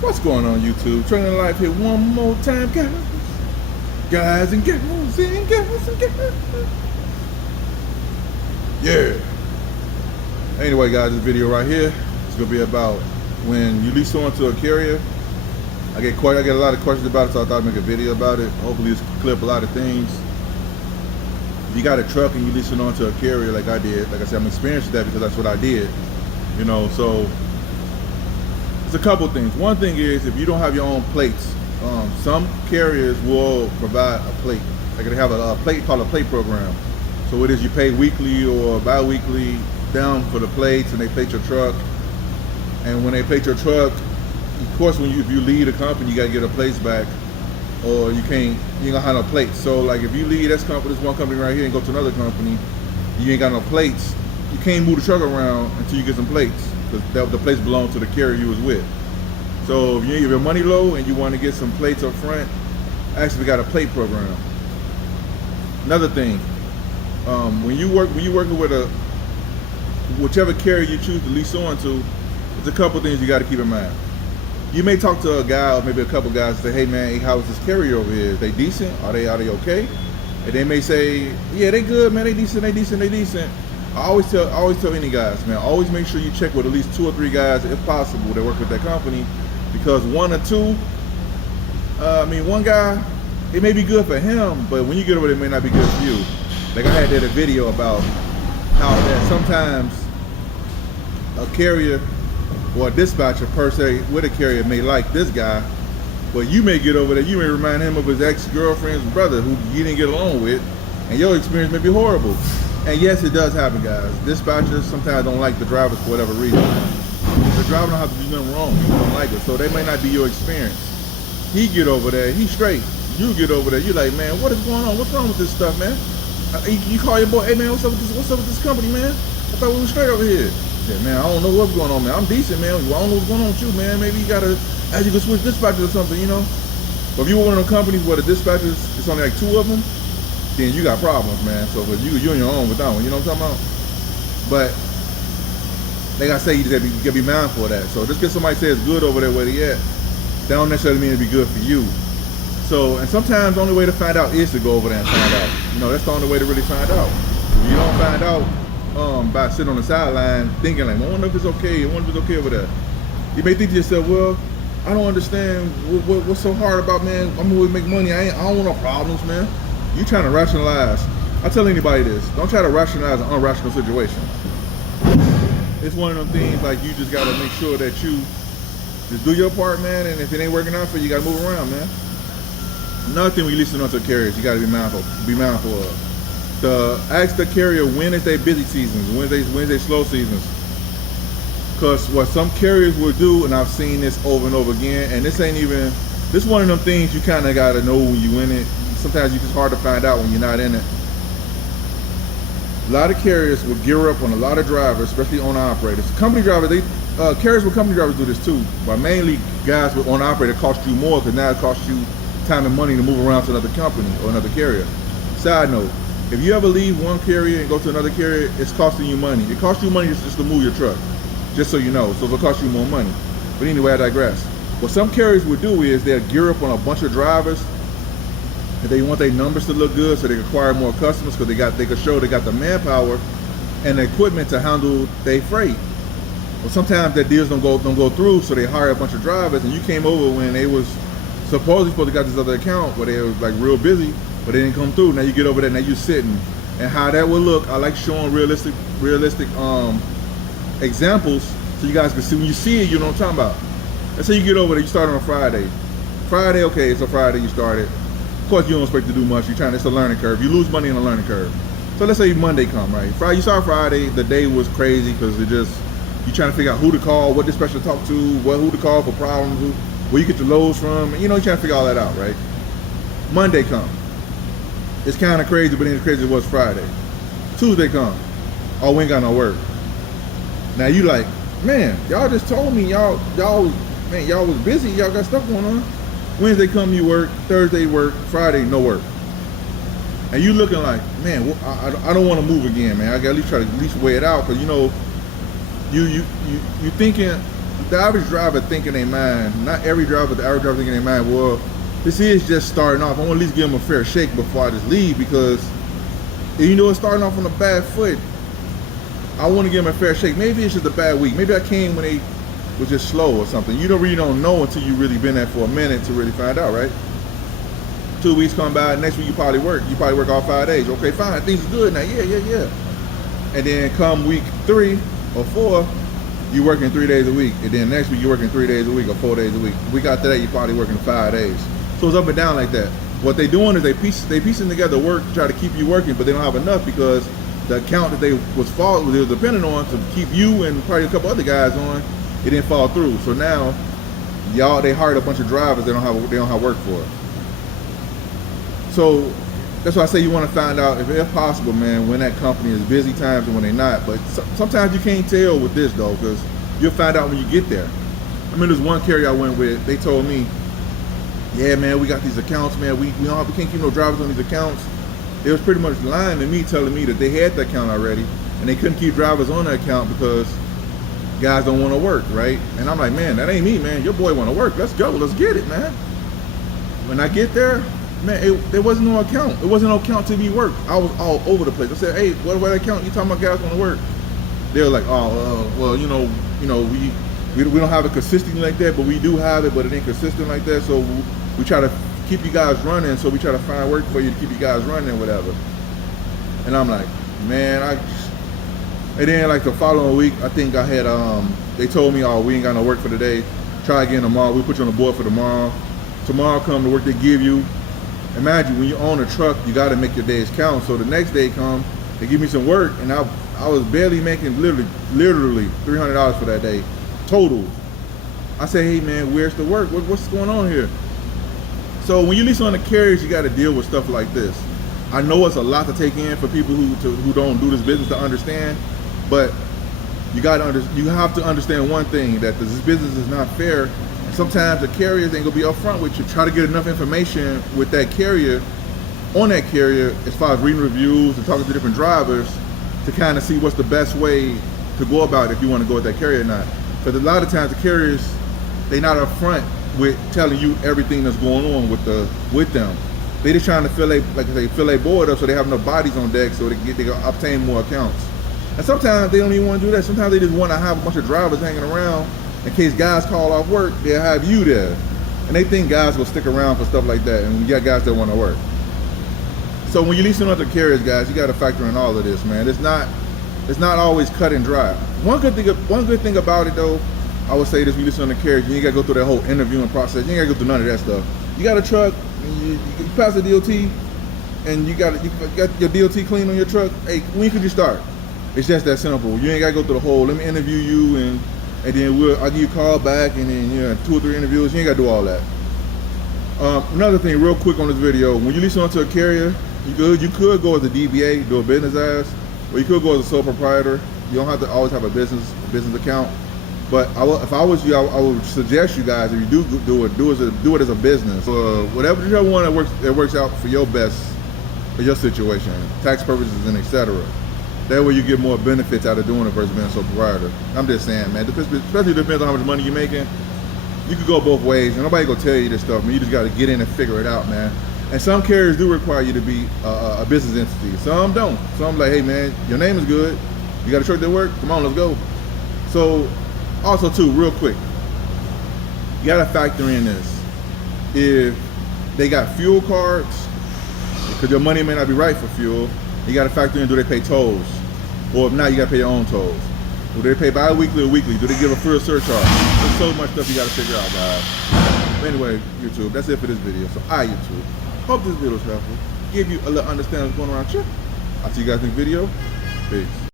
What's going on YouTube? Training Life here one more time, guys. Guys and girls and guys and girls. Yeah. Anyway, guys, this video right here is gonna be about when you lease on to a carrier. I get a lot of questions about it, so I thought I'd make a video about it. Hopefully this can clear up a lot of things. If you got a truck and you lease it on to a carrier like I did, like I said, I'm experienced with that because that's what I did. You know, so there's a couple things. One thing is if you don't have your own plates, some carriers will provide a plate. Like they have a plate called a plate program. So what it is, you pay weekly or bi-weekly down for the plates, and they plate your truck. And when they plate your truck, of course, if you leave a company, you gotta get a plates back, or you ain't gonna have no plates. So like if you leave this one company right here and go to another company, you ain't got no plates, you can't move the truck around until you get some plates, because the plates belong to the carrier you was with. So if your money low and you want to get some plates up front, actually we got a plate program. Another thing, when you working with whichever carrier you choose to lease on to, there's a couple things you got to keep in mind. You may talk to a guy or maybe a couple guys and say, hey man, how is this carrier over here? They decent? Are they okay? And they may say, yeah, they good, man, they decent. I always tell any guys, man, always make sure you check with at least 2 or 3 guys, if possible, that work with that company, because 1 or 2, one guy, it may be good for him, but when you get over there, it may not be good for you. Like I did a video about how that sometimes a carrier or a dispatcher per se with a carrier may like this guy, but you may get over there, you may remind him of his ex-girlfriend's brother who you didn't get along with, and your experience may be horrible. And yes, it does happen, guys. Dispatchers sometimes don't like the drivers for whatever reason. The driver don't have to do nothing wrong. You don't like it, so they may not be your experience. He get over there, he's straight. You get over there, you're like, man, what is going on? What's wrong with this stuff, man? You call your boy, hey man, what's up with this company, man? I thought we were straight over here. Yeah, man, I don't know what's going on, man. I'm decent, man. I don't know what's going on with you, man. Maybe you gotta, as you can switch dispatchers or something, you know? But if you're one of them companies where the dispatchers, it's only like 2 of them, then you got problems, man. So for you're on your own with that one, you know what I'm talking about? But like I say, you gotta be mindful of that. So just because somebody says good over there where they at, that don't necessarily mean it'd be good for you. So, and sometimes the only way to find out is to go over there and find out. You know, that's the only way to really find out. If you don't find out by sitting on the sideline thinking like, I wonder if it's okay, over there. You may think to yourself, well, I don't understand what's so hard about, man. I'm gonna make money. I don't want no problems, man. You trying to rationalize. I tell anybody this, don't try to rationalize an irrational situation. It's one of them things like you just gotta make sure that you just do your part, man, and if it ain't working out for you, you gotta move around, man. Another thing when you listen to carriers, you gotta be mindful of. Ask the carrier when is their busy seasons, when is their slow seasons. Because what some carriers will do, and I've seen this over and over again, and this is one of them things you kind of got to know when you in it. Sometimes it's just hard to find out when you're not in it. A lot of carriers will gear up on a lot of drivers, especially owner-operators. Company drivers, carriers with company drivers do this too, but mainly guys with owner-operator cost you more because now it costs you time and money to move around to another company or another carrier. Side note, if you ever leave one carrier and go to another carrier, it's costing you money. It costs you money just to move your truck, just so you know. So it'll cost you more money. But anyway, I digress. What some carriers will do is they'll gear up on a bunch of drivers, and they want their numbers to look good so they can acquire more customers because they can show they got the manpower and the equipment to handle their freight. But sometimes that deals don't go through, so they hire a bunch of drivers, and you came over when they was supposed to got this other account where they was like real busy, but they didn't come through. Now you get over there, now you sitting. And how that would look, I like showing realistic examples so you guys can see. When you see it, you know what I'm talking about. Let's say you get over there, you start on a Friday. Friday, okay, it's a Friday you started. Of course you don't expect to do much, it's a learning curve. You lose money in a learning curve. So let's say Monday come, right? You start Friday, the day was crazy because you trying to figure out who to call, what dispatcher to talk to, who to call for problems, where you get your loads from, you know, you're trying to figure all that out, right? Monday come. It's kind of crazy, but it ain't as crazy as it was Friday. Tuesday come. Oh, we ain't got no work. Now you like, man, y'all just told me y'all was busy, y'all got stuff going on. Wednesday come, you work. Thursday work. Friday no work. And you looking like, man, I don't want to move again, man. I got to try to at least weigh it out, because you know, you thinking the average driver think in their mind, not every driver, but the average driver think in their mind, well, this is just starting off. I want to at least give them a fair shake before I just leave, because if you know it's starting off on a bad foot, I want to give them a fair shake. Maybe it's just a bad week. Maybe I came when they was just slow or something. You really don't know until you really been there for a minute to really find out, right? 2 weeks come by, next week you probably work. You probably work all 5 days. Okay, fine, things are good now. Yeah. And then come week 3 or 4, you working 3 days a week. And then next week you're working 3 days a week or 4 days a week. Week after that, you're probably working 5 days. So it's up and down like that. What they doing is they piecing together work to try to keep you working, but they don't have enough because the account that they was depending on to keep you and probably a couple other guys on, it didn't fall through. So now they hired a bunch of drivers they don't have work for. So that's why I say you want to find out, if possible, man, when that company is busy times and when they're not. But sometimes you can't tell with this though, because you'll find out when you get there. I mean, there's one carrier I went with, they told me, yeah man, we got these accounts, man, we can't keep no drivers on these accounts. It was pretty much lying to me, telling me that they had the account already and they couldn't keep drivers on the account because guys don't want to work, right? And I'm like, man, that ain't me, man. Your boy want to work. Let's go. Let's get it, man. When I get there, man, there wasn't no account. It wasn't no account to be worked. I was all over the place. I said, hey, what account you talking about guys want to work? They were like, oh, well, you know, we don't have it consistently like that, but we do have it, but it ain't consistent like that. So we try to keep you guys running. So we try to find work for you to keep you guys running, whatever. And I'm like, man, and then like the following week, I think I had, they told me, oh, we ain't got no work for today. Try again tomorrow. We'll put you on the board for tomorrow. Tomorrow come the work they give you. Imagine when you own a truck, you got to make your days count. So the next day come, they give me some work, and I was barely making literally $300 for that day, total. I say, hey man, where's the work? What's going on here? So when you lease on the carriers, you got to deal with stuff like this. I know it's a lot to take in for people who don't do this business to understand, but you have to understand one thing, that this business is not fair. Sometimes the carriers ain't gonna be upfront with you. Try to get enough information with that carrier, on that carrier, as far as reading reviews and talking to different drivers to kind of see what's the best way to go about it if you want to go with that carrier or not. Because a lot of times the carriers, they not upfront with telling you everything that's going on with them. They just trying to fill their board up so they have enough bodies on deck so they can obtain more accounts. And sometimes they don't even want to do that. Sometimes they just want to have a bunch of drivers hanging around in case guys call off work. They'll have you there, and they think guys will stick around for stuff like that. And you got guys that want to work. So when you're leasing other carriers, guys, you got to factor in all of this, man. It's not always cut and dry. One good thing about it though, I would say this: when you listen on the carriers, you ain't got to go through that whole interviewing process. You ain't got to go through none of that stuff. You got a truck, you pass the DOT, and you got your DOT clean on your truck. Hey, when could you start? It's just that simple. You ain't got to go through the whole, let me interview you, and then I'll give you a call back, and then 2 or 3 interviews. You ain't got to do all that. Another thing, real quick on this video, when you lease onto a carrier, you could go as a DBA, do a business as, or you could go as a sole proprietor. You don't have to always have a business account. But if I was you, I would suggest you guys, if you do it as a business. Whatever one that works out for your best, for your situation, tax purposes and etc. That way you get more benefits out of doing it versus being a sole proprietor. I'm just saying, man, especially depends on how much money you're making. You could go both ways, and nobody gonna tell you this stuff, man. You just gotta get in and figure it out, man. And some carriers do require you to be a business entity. Some don't. Some like, hey man, your name is good. You got a truck that work? Come on, let's go. So also too, real quick, you gotta factor in this. If they got fuel cards, because your money may not be right for fuel, you gotta factor in, do they pay tolls? Or if not, you gotta pay your own tolls. Do they pay bi-weekly or weekly? Do they give a fuel surcharge? There's so much stuff you gotta figure out, guys. But anyway, YouTube, that's it for this video. So YouTube, hope this video was helpful. Give you a little understanding of what's going on around here. I'll see you guys in the video. Peace.